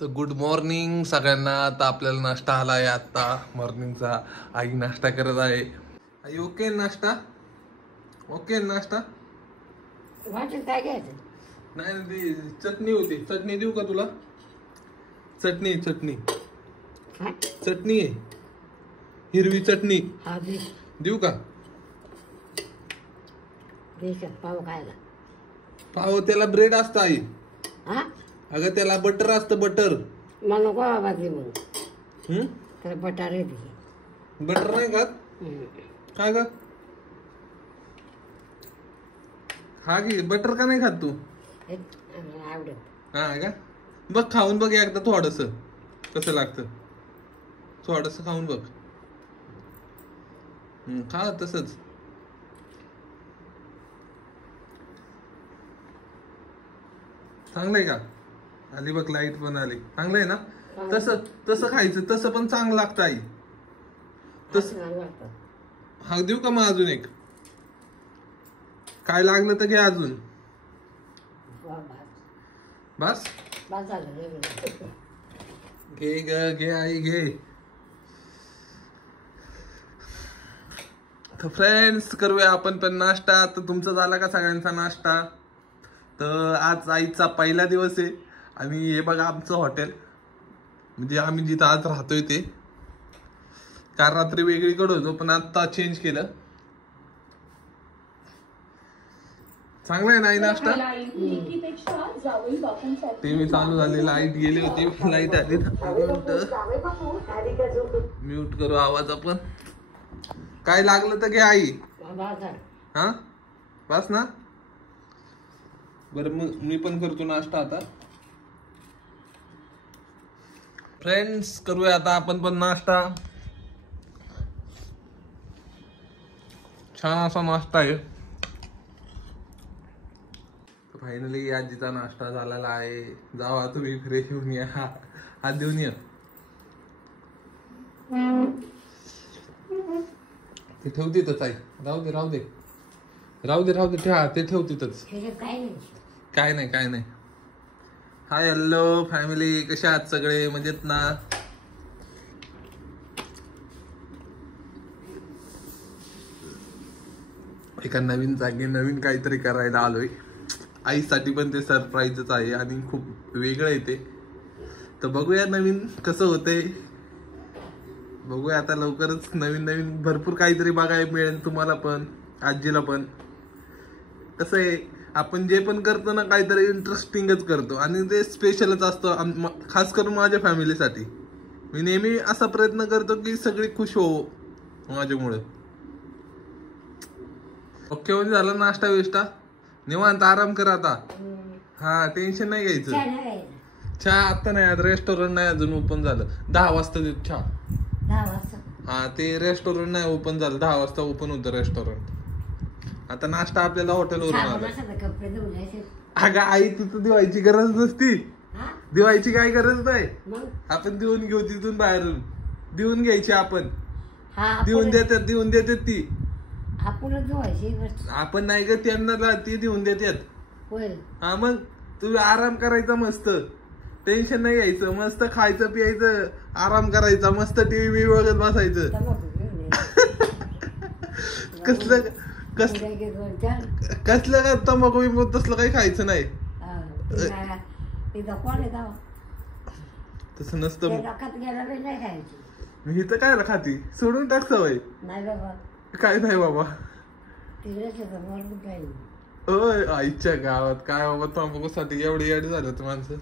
तर good morning सगळ्यांना. आता आपल्याला नाश्ता आला आहे आता मॉर्निंगचा. आई नाश्ता करत आहे. आई ओके नाश्ता? ओके नाश्ता? काय घ्यायचं? नाही ती चटणी होती. चटणी देऊ का तुला? चटणी चटणी चटणी आहे, हिरवी चटणी देऊ का? पाव खायला. पाव त्याला ब्रेड असतं आई. हा अगं त्याला बटर असतं, बटर. मला नको बाबा दे मग. तर बटार येते. बटर नाही खात? का ग? हा की बटर का नाही खात तू? आवडत. हा का? बघ खाऊन बघ एकदा थोडस कसं लागतं. थोडस खाऊन बघ. खा तसंच. चांगलंय का? आली बघ लाईट पण आली. चांगलंय ना? तसं तसं खायचं. तसं पण चांगलं लागतं आई. तस हा देऊ का मग अजून एक? काय लागलं तर घे अजून. बस घे ग, घे आई घे. तर फ्रेंड्स करूया आपण पण नाश्ता. तर तुमचा झाला का सगळ्यांचा नाश्ता? तर आज आईचा पहिला दिवस आहे. आणि हे बघा आमचं हॉटेल, म्हणजे आम्ही जिथं आज राहतोय ते. काल रात्री वेगळीकडे होतो पण आता चेंज केलं. चांगला आहे ना आई नाश्ता? टीव्ही चालू झाली, लाईट गेली होती, लाईट आली. म्यूट करू आवाज आपण. काय लागलं तर घे आई. हा बस ना. बरं मग मी पण करतो नाश्ता आता. फ्रेंड्स करूया आता आपण पण नाश्ता. छान असा नाश्ता आहे. फायनली आजीचा नाश्ता झालेला आहे. जावा तुम्ही फ्रेश होऊन या, हात देऊन या. ते ठेव तिथंच आहे. राहू दे राहू दे राहू दे राहू दे. ठेवा ते ठेव तिथंच. काय नाही काय नाही. हाय हॅलो फॅमिली, कसे आहात सगळे? मजेत ना? एका नवीन जागी नवीन काहीतरी करायला आलोय. आईसाठी पण ते सरप्राईजच आहे आणि खूप वेगळं आहे ते. तर बघूया नवीन कसं होतंय. बघूया आता लवकरच. नवीन नवीन भरपूर काहीतरी बघायला मिळेल तुम्हाला पण, आजीला पण. कसं आहे आपण जे पण करतो ना काहीतरी इंटरेस्टिंगच करतो आणि ते स्पेशलच असतं. खास करून माझ्या फॅमिलीसाठी मी नेहमी असा प्रयत्न करतो की सगळी खुश हो माझ्यामुळे. ओके म्हणजे झालं नाश्ता विष्टा? निवांत आराम कर आता. हा टेन्शन नाही घ्यायचं. चहा आता नाही, आज रेस्टॉरंट नाही अजून ओपन झालं. 10 वाजता देत चहा. 10 वाजता? हा ते रेस्टॉरंट नाही ओपन झालं. 10 वाजता ओपन होतं रेस्टॉरंट. आता नाश्ता आपल्याला हॉटेलवरून आला. अगं आई तिथं दिवायची गरज नसती. दिवायची काय गरज नाही. आपण देऊन घेऊ तिथून बाहेरून. देऊन घ्यायची आपण. देऊन देतात ती. आपण नाही ग, त्यांना ती देऊन देतात. हा मग तू आराम करायचा मस्त. टेन्शन नाही घ्यायचं. मस्त खायचं प्यायचं, आराम करायचा, मस्त टीव्ही बघत बसायचं. कसलं का तंबाखू तसलं काही खायचं नाही. तसं नसतं. मी इथं काय खाती? सोडून टाक सवय. काय नाही बाबा. ओय आईच्या गावात काय बाबा तंबाखू साठी एवढी याडी झालं माणसं.